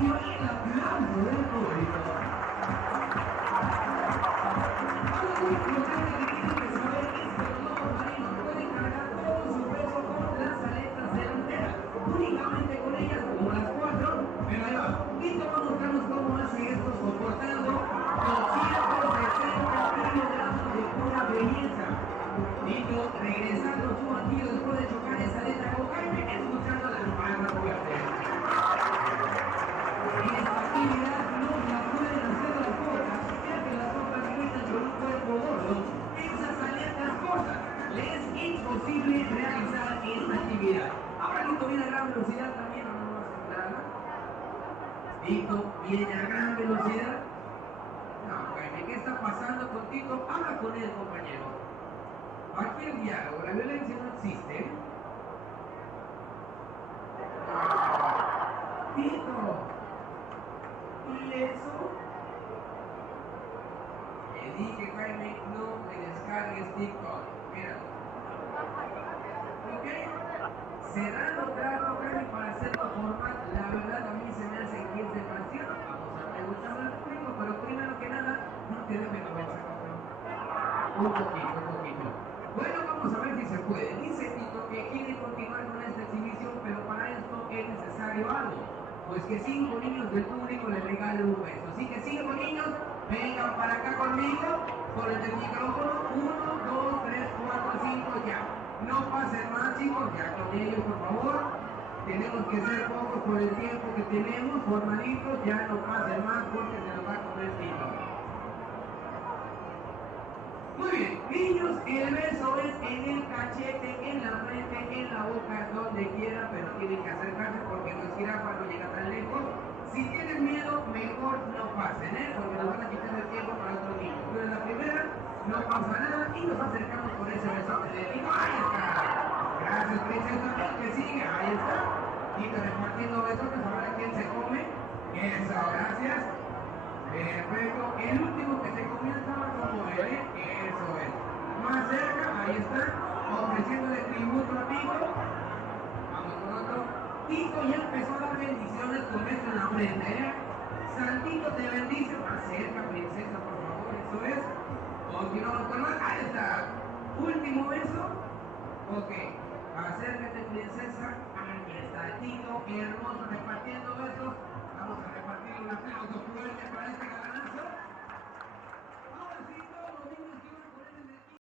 cariño y el aplauso del público. Algo muy importante que tienen que saber es que los lobos marinos pueden cargar todo su peso con las aletas delanteras, únicamente con ellas como las 4, pero ahí va. Vito va a mostrarnos cómo hace esto soportando 260 kilogramos de pura belleza. Vito regresando su martillo después de chocar esa aleta con Jaime, escuchando las palmas fuertes. Esta actividad no la pueden hacer las focas, ya que las focas cuentan con un cuerpo gordo. Esas aletas cortas les es imposible realizar esta actividad. Ahora Vito viene a gran velocidad también, no nos vamos a aclarar. Vito viene a gran velocidad. No, Jaime, ¿qué está pasando contigo? Habla con él, compañero. Aquí el diálogo, la violencia no existe. Vito. ¿Y eso? Le dije, Jaime, no me descargues TikTok. Mira. ¿Ok? ¿Será logrado, Jaime, para hacerlo formal? La verdad, a mí se me hace que es demasiado. Vamos a preguntarle al público, pero primero que nada, no te debe comenzar. Un poquito. Bueno, vamos a ver si se puede. Dice Tito que quiere continuar con esta exhibición, pero para esto es necesario algo. Pues que 5 niños del público le regalen un beso. Así que 5 niños, vengan para acá conmigo, con el micrófono. 1, 2, 3, 4, 5, ya. No pasen más, chicos, ya con ellos, por favor. Tenemos que ser pocos por el tiempo que tenemos, formalitos, ya no pasen más porque se nos va a comer Tito. Muy bien, niños, el beso es en el cachete, en la frente, en la boca, donde quiera, pero tienen que acercarse porque los jirafas no llegan tan lejos. Si tienen miedo, mejor no pasen, porque nos van a quitar el tiempo para otros niños. Pero en la primera, no pasa nada y nos acercamos con ese besote de Tito. ¡Ahí está! Gracias, princesa, el que sigue, ahí está. Tito repartiendo besotes, ahora quién se come. Eso, gracias. Perfecto, el último que se comió estaba como él, eso es. Más cerca, ahí está, ofreciéndole tributo amigo. Vamos con otro. Tito ya empezó a dar bendiciones con esto en la frente, Santito te bendice, más cerca, princesa, por favor, eso es. Continuamos con más, ahí está. Último beso. Ok, acércate, princesa. Ahí está Tito, hermoso, repartiendo